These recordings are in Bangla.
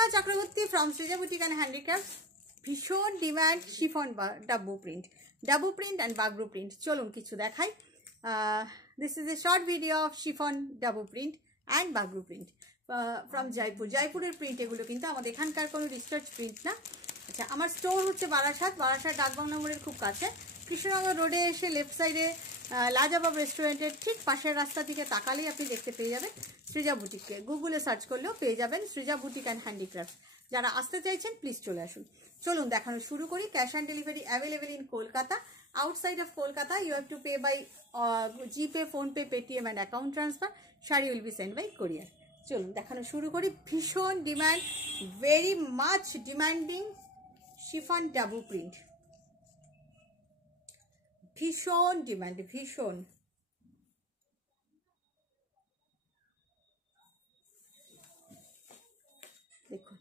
Srija Chakraborty from Srija Boutique and Handicrafts. ভীষণ demand chiffon Dabu print and Bagru print. চলুন কিছু দেখাই। This is a short video of chiffon Dabu print and Bagru print from Jaipur. জয়পুরের প্রিন্ট এগুলো কিন্তু আমাদের এখানকার কোনো রিসার্চ প্রিন্ট না। আচ্ছা, আমার স্টোর হচ্ছে বারাসাত ডাকবাং নম্বরের খুব কাছে। কৃষ্ণনগর রোডে এসে লেফট সাইডে লাজাবাব রেস্টুরেন্টের ঠিক পাশের রাস্তা থেকে তাকালেই আপনি দেখতে পেয়ে যাবেন সৃজা বুটিককে। গুগলে সার্চ করলেও পেয়ে যাবেন সৃজা বুটিক অ্যান্ড হ্যান্ডিক্রাফটস। যারা আসতে চাইছেন প্লিজ চলে আসুন। চলুন দেখানো শুরু করি। Cash on delivery available in Kolkata. Outside of Kolkata you have to pay by GPay, PhonePe, Paytm and account transfer. Sari will be send by courier. চলুন দেখানো শুরু করি। ভীষণ demand, very much demanding chiffon Dabu print. ভীষণ ডিমান্ড, ভীষণ। দেখুন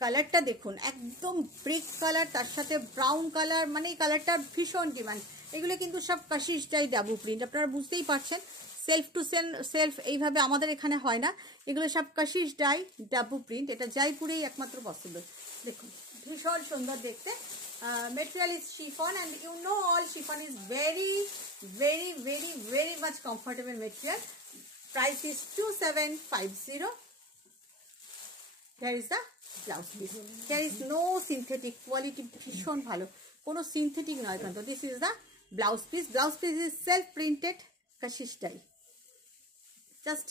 কালারটা দেখুন, একদম ব্রিক কালার, তার সাথে ব্রাউন কালার, মানে এই কালারটা ভীষণ ডিমান্ড। এগুলো কিন্তু সব কাশিস ডাই ডাব্বু প্রিন্ট, আপনারা বুঝতেই পারছেন। সেলফ টু সেলফ এইভাবে আমাদের এখানে হয় না, এগুলো সব কাশিস ডাই ডাব্বু প্রিন্ট। এটা জয়পুরেই একমাত্র পসিবল। দেখুন ভীষণ সুন্দর দেখতে। Material is chiffon and you know all chiffon is very very very very much comfortable material. Price is 2750। Here is the blouse piece. There is no synthetic, quality ভীষণ ভালো, কোনো সিনথেটিক নয় কিন্তু। This is the blouse piece. Blouse piece is self printed kashish dye. Just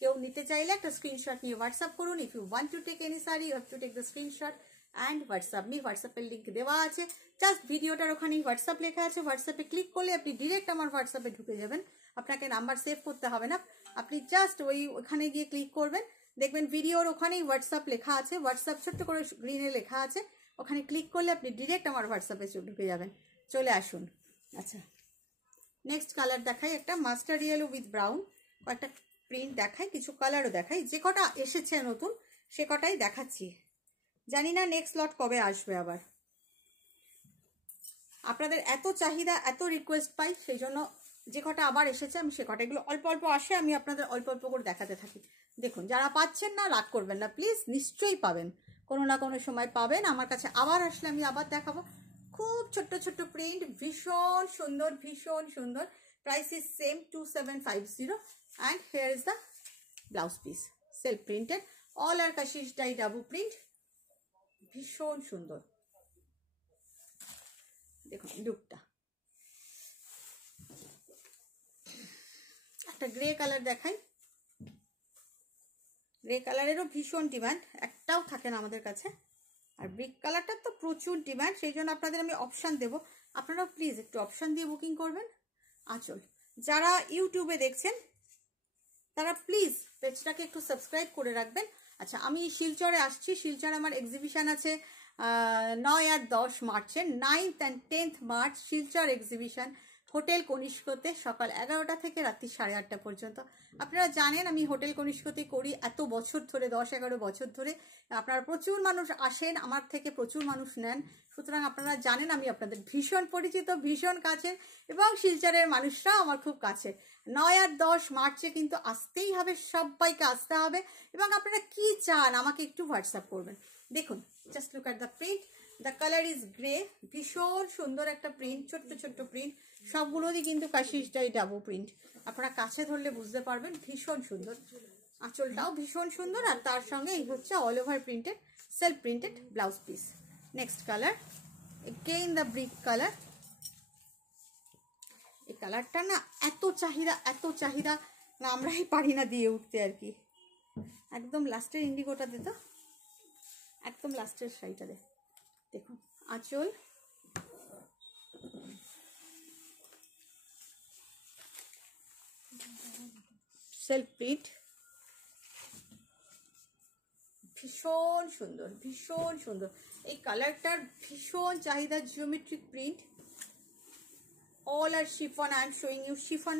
কেউ নিতে চাইলে একটা স্ক্রিনশট নিয়ে হোয়াটসঅ্যাপ করুন। If you want to take any sari you have to take the screenshot and WhatsApp me. হোয়াটসঅ্যাপের লিঙ্ক দেওয়া আছে, জাস্ট ভিডিওটার ওখানেই হোয়াটসঅ্যাপ লেখা আছে। হোয়াটসঅ্যাপে ক্লিক করলে আপনি ডিরেক্ট আমার হোয়াটসঅ্যাপে ঢুকে যাবেন। আপনাকে নাম্বার সেভ করতে হবে না, আপনি জাস্ট ওখানে গিয়ে ক্লিক করবেন, দেখবেন ভিডিওর ওখানেই হোয়াটসঅ্যাপ লেখা আছে। হোয়াটসঅ্যাপ ছোট্ট করে গ্রিনে লেখা আছে, ওখানে ক্লিক করলে আপনি ডিরেক্ট আমার হোয়াটসঅ্যাপে ঢুকে যাবেন। চলে আসুন। আচ্ছা, নেক্সট কালার দেখাই। একটা মাস্টার ইয়েলো উইথ ব্রাউন, কয়েকটা প্রিন্ট দেখাই, কিছু কালারও দেখাই। যে কটা এসেছে নতুন সে কটাই দেখাচ্ছি। জানি না নেক্সট লট কবে আসবে আবার। আপনাদের এত চাহিদা, এত রিকোয়েস্ট পাই, সেই জন্য যে কটা আবার এসেছে আমি সে কটা, এগুলো অল্প অল্প আসে, আমি আপনাদের অল্প অল্প করে দেখাতে থাকি। দেখুন, যারা পাচ্ছেন না রাগ করবেন না প্লিজ, নিশ্চয়ই পাবেন, কোনো না কোনো সময় পাবেন। আমার কাছে আবার আসলে আমি আবার দেখাবো। খুব ছোট্ট ছোট্ট প্রিন্ট, ভীষণ সুন্দর, ভীষণ সুন্দর। Price is same 2750 and here is the blouse piece, self printed, all are kashish dye Dabu print. ভীষণ সুন্দর। দেখুন লুকটা। একটা গ্রে কালার দেখাই। গ্রে কালারেরও ভীষণ ডিমান্ড, একটাও থাকে না আমাদের কাছে। আর ব্রিক কালারটার তো প্রচুর ডিমান্ড, সেই জন্য আপনাদের আমি অপশান দেবো, আপনারাও প্লিজ একটু অপশান দিয়ে বুকিং করবেন। আঁচল, যারা ইউটিউবে দেখছেন তারা প্লিজ পেজটাকে একটু সাবস্ক্রাইব করে রাখবেন। আচ্ছা, আমি শিলচরে আসছি। শিলচরে আমার এক্সিবিশন আছে 9 আর 10 মার্চের, 9th and 10th March Silchar exhibition, hotel কনিষ্কতে, সকাল 11টা থেকে রাত্রি 8:30 পর্যন্ত। আপনারা জানেন আমি হোটেল কনিষ্কতে করি এত বছর ধরে, 10-11 বছর ধরে। আপনারা প্রচুর মানুষ আসেন, আমার থেকে প্রচুর মানুষ নেন, সুতরাং আপনারা জানেন আমি আপনাদের ভীষণ পরিচিত, ভীষণ কাছের, এবং শিলচরের মানুষরাও আমার খুব কাছে। 9 আর 10 মার্চে কিন্তু আসতেই হবে, সবাইকে আসতে হবে। এবং আপনারা কি চান আমাকে একটু হোয়াটসঅ্যাপ করবেন। দেখুন, just look at the print, the colour is grey. ভীষণ সুন্দর একটা প্রিন্ট, ছোট্ট ছোট্ট প্রিন্ট, সবগুলোরই কিন্তু কাশিস ডাই ডাব্বু প্রিন্ট। আপনারা কাছে ধরলে বুঝতে পারবেন, ভীষণ সুন্দর। আঁচলটাও ভীষণ সুন্দর, আর তার সঙ্গে এই হচ্ছে all over printed, self printed blouse piece. Next colour, again the brick colour. এই কালারটা না এত চাহিদা, এত চাহিদা না, আমরাই পারি না দিয়ে উঠতে আর কি। একদম লাস্টের ইন্ডিগোটা দিত, একদম লাস্টের শাড়িটা দে। দেখুন আঁচল, সেলফ প্রিন্ট, ভীষণ সুন্দর, ভীষণ সুন্দর। এই কালারটার ভীষণ চাহিদা। Geometric print, all are chiffon. I am showing you chiffon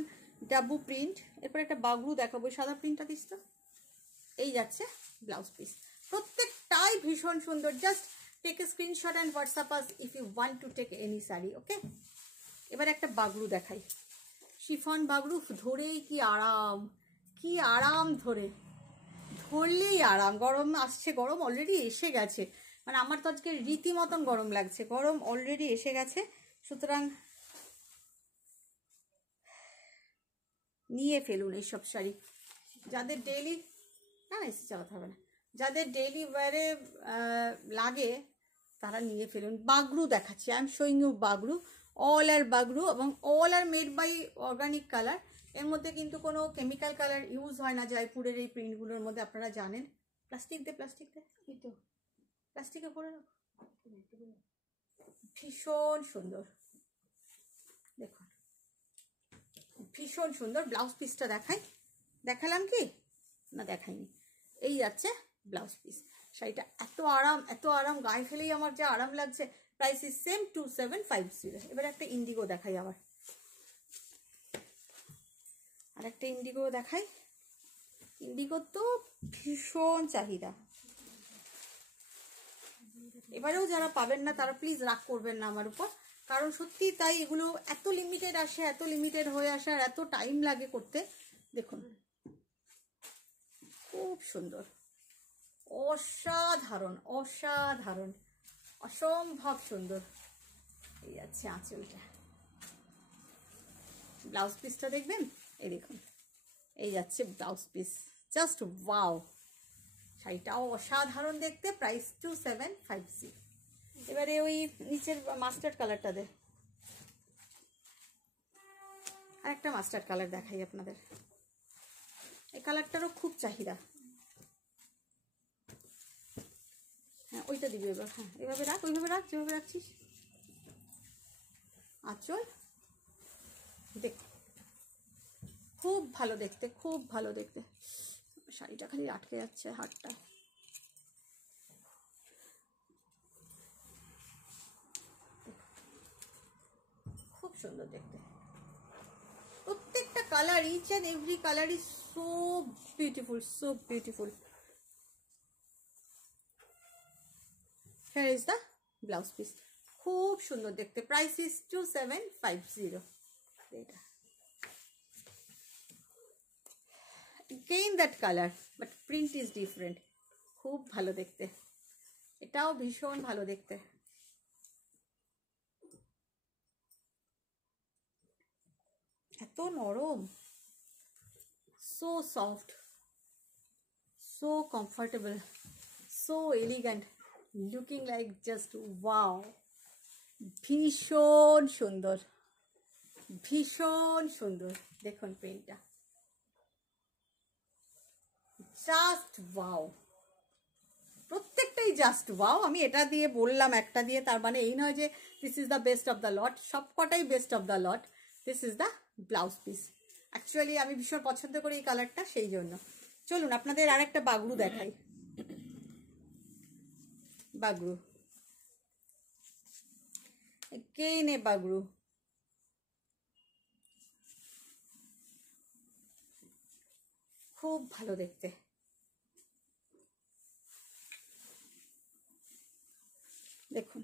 Dabu print. এরপর একটা বাগরু দেখাবো, সাদা প্রিন্টটা দিস তো। এই যাচ্ছে ব্লাউজ পিস, প্রত্যেকটাই ভীষণ সুন্দর। Just take a screenshot and WhatsApp us if you want to take any sari, okay. এবার একটা বাগরু দেখাই, শিফন বাগরু ধরেই কি আরাম, ধরলেই আরাম। গরম আসছে, গরম অলরেডি এসে গেছে, মানে আমার তো আজকে রীতিমতন গরম লাগছে, গরম অলরেডি এসে গেছে। সুতরাং নিয়ে ফেলুন এইসব শাড়ি, যাদের ডেইলি না এসে চালাতে হবে না, যাদের ডেইলি ওয়ারে লাগে তারা নিয়ে ফেলুন। বাগরু দেখাচ্ছি, I am showing you Bagru, all are Bagru, এবং all are made by organic colour. এর মধ্যে কিন্তু কোনো কেমিক্যাল কালার ইউজ হয় না জয়পুরের এই প্রিন্টগুলোর মধ্যে, আপনারা জানেন। প্লাস্টিক দে এই তো প্লাস্টিকে পরে রাখো। ভীষণ সুন্দর, দেখুন ভীষণ সুন্দর। ব্লাউজ পিসটা দেখালাম কি না? দেখাইনি। এই যাচ্ছে ব্লাউজ পিস। শাড়িটা এত আরাম, গায়ে ফেলেই আমার যা আরাম লাগছে। Price is same 2750। এবার একটা ইন্ডিগো দেখাই, আর একটা ইন্ডিগো দেখাই। ইন্ডিগো তো ভীষণ চাহিদা। এবারেও যারা পাবেন না তারা প্লিজ রাগ করবেন না আমার উপর, কারণ সত্যি তাই, এগুলো এত লিমিটেড আসে, এত লিমিটেড হয়ে আসে, আর এত টাইম লাগে করতে। দেখুন খুব সুন্দর, অসাধারণ, অসম্ভব সুন্দর। এই আছে আঁচলটা, ব্লাউজ পিসটা দেখবেন, এই দেখুন, এই যাচ্ছে ব্লাউজ পিস, জাস্ট ওয়াও। শাড়িটাও অসাধারণ দেখতে, প্রাইস 2750। এবারে ওই নিচের মাস্টার্ড কালারটা দে, আর একটা মাস্টার্ড কালার দেখাই আপনাদের। এই কালারটারও খুব চাহিদা। হ্যাঁ ওইটা দিবি এবার, হ্যাঁ এইভাবে রাখ, ওইভাবে রাখ যেভাবে রাখছিস। আঁচল দেখ, খুব ভালো দেখতে, শাড়িটা খালি আটকে যাচ্ছে হাতটা। খুব সুন্দর দেখতে, প্রত্যেকটা colour, each and every colour is so beautiful. Here is the blouse piece, খুব সুন্দর দেখতে। Price is 2750। এটা again that color but print is different, খুব ভালো দেখতে, এটাও ভীষণ ভালো দেখতে। এত নরম, so soft, so comfortable, so elegant, looking like just wow. ভীষণ সুন্দর, দেখুন প্রিন্টটা, জাস্ট ওয়াও। প্রত্যেকটাই জাস্ট ওয়াও। আমি এটা দিয়ে বললাম একটা দিয়ে, তার মানে এই নয় যে this is the best of the lot, সবকটাই best of the lot. This is the blouse piece. Actually আমি ভীষণ পছন্দ করি এই কালারটা, সেই জন্য। চলুন আপনাদের আর একটা বাগরু দেখাই। বাগরু, কে নে বাগরু, খুব ভালো দেখতে। দেখুন,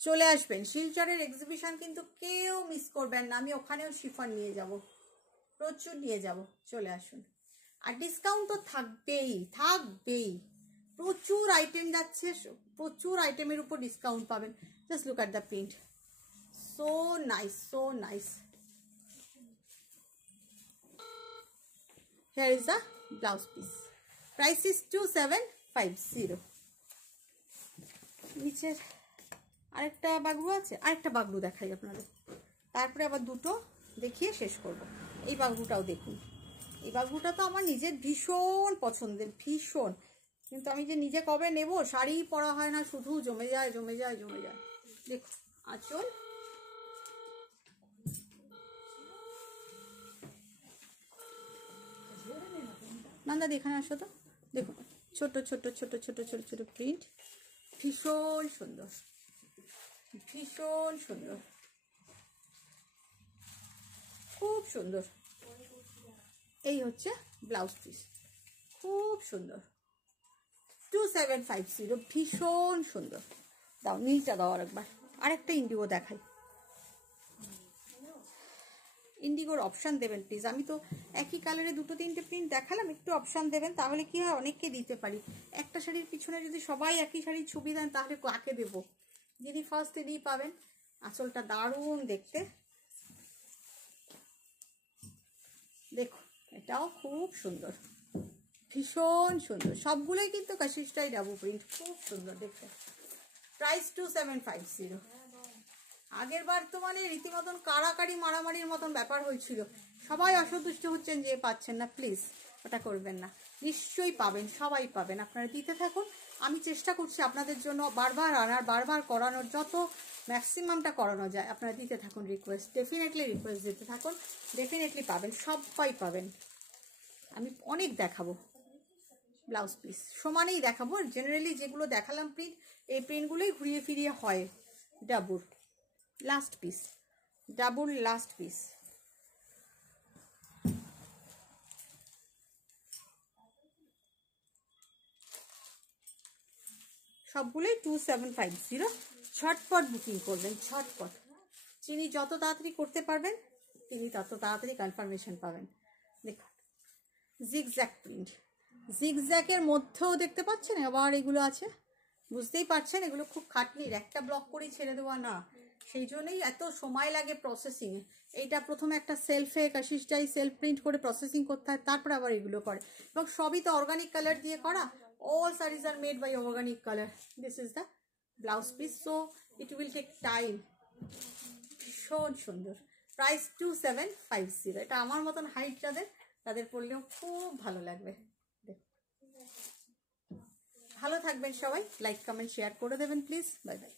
চলে আসবেন শিলচরের এক্সিবিশন, কিন্তু কেউ মিস করবেন না। আমি ওখানেও শিফন নিয়ে যাব, প্রচুর নিয়ে যাব, চলে আসুন। আর ডিসকাউন্ট তো থাকবেই, প্রচুর আইটেম যাচ্ছে, প্রচুর আইটেমের উপর ডিসকাউন্ট পাবেন। Just look at the print, so nice. Here is the blouse piece, price is 2750। নিচের আরেকটা বাগরু আছে, আরেকটা বাগরু দেখাই আপনাদের, তারপরে আবার দুটো দেখিয়ে শেষ করব। এই বাগরুটাও দেখুন, এই বাগরুটা তো আমার নিজের ভীষণ পছন্দের, ভীষণ। কিন্তু আমি যে নিজে কবে নেব, শাড়ি পরা হয় না, শুধু জমে যায়। দেখুন আঁচল, নন্দা এখানে আসো তো, দেখুন ছোট প্রিন্ট, ভীষণ সুন্দর, খুব সুন্দর। এই হচ্ছে ব্লাউজ পিস, খুব সুন্দর, 2750, ভীষণ সুন্দর। দাও নীলটা দাও আরেকবার, আরেকটা ইন্ডিগো দেখাই। ইন্ডিগোর অপশান দেবেন প্লিজ। আমি তো একই কালারে দুটো তিনটে প্রিন্ট দেখালাম, একটু অপশান দেবেন, তাহলে কি হয় অনেককে দিতে পারি। একটা শাড়ির পিছনে যদি সবাই একই শাড়ির ছবি দেন তাহলে কাকে দেবো? যিনি ফার্স্ট তিনিই পাবেন। আঁচলটা দারুণ দেখতে, দেখো এটাও খুব সুন্দর, ভীষণ সুন্দর, সবগুলোই কিন্তু কাশিসটাই ডাবল প্রিন্ট, খুব সুন্দর দেখতে। প্রাইস 2750। আগের বার তো মানে রীতিমতন কাড়াকাড়ি মারামারির মতন ব্যাপার হয়েছিল, সবাই অসন্তুষ্ট হচ্ছেন যে পাচ্ছেন না। প্লিজ ওটা করবেন না, নিশ্চয়ই পাবেন, সবাই পাবেন। আপনারা দিতে থাকুন, আমি চেষ্টা করছি আপনাদের জন্য বারবার আনার, বারবার করানোর, যত ম্যাক্সিমামটা করানো যায়। আপনারা দিতে থাকুন রিকোয়েস্ট, ডেফিনেটলি রিকোয়েস্ট দিতে থাকুন, ডেফিনেটলি পাবেন, সবাই পাবেন। আমি অনেক দেখাবো ব্লাউজ পিস, সমানেই দেখাবো। জেনারেলি যেগুলো দেখালাম প্রিন্ট, এই প্রিন্টগুলোই ঘুরিয়ে ফিরিয়ে হয় double last piece, double last piece. সবগুলোই 2750। ঝটপট বুকিং করবেন, ঝটপট। যিনি যত তাড়াতাড়ি করতে পারবেন তিনি তত তাড়াতাড়ি কনফার্মেশন পাবেন। দেখুন জিগজ্যাক প্রিন্ট, জিগজ্যাকের মধ্যেও দেখতে পাচ্ছেন আবার এগুলো আছে, বুঝতেই পারছেন এগুলো খুব খাটনির, একটা ব্লক করেই ছেড়ে দেওয়া না, সেই জন্যই এত সময় লাগে প্রসেসিংয়ে। এইটা প্রথমে একটা সেলফে কাশিসটাই সেলফ প্রিন্ট করে প্রসেসিং করতে হয়, তারপর আবার এগুলো করে, এবং সবই তো অর্গানিক কালার দিয়ে করা। All sarees are made by organic color. This is the blouse piece, so it will take time. ভীষণ সুন্দর। প্রাইস 2750। এটা আমার মতন হাইট যাদের, তাদের পরলেও খুব ভালো লাগবে। ভালো থাকবেন সবাই, লাইক কমেন্ট শেয়ার করে দেবেন প্লিজ। Bye bye.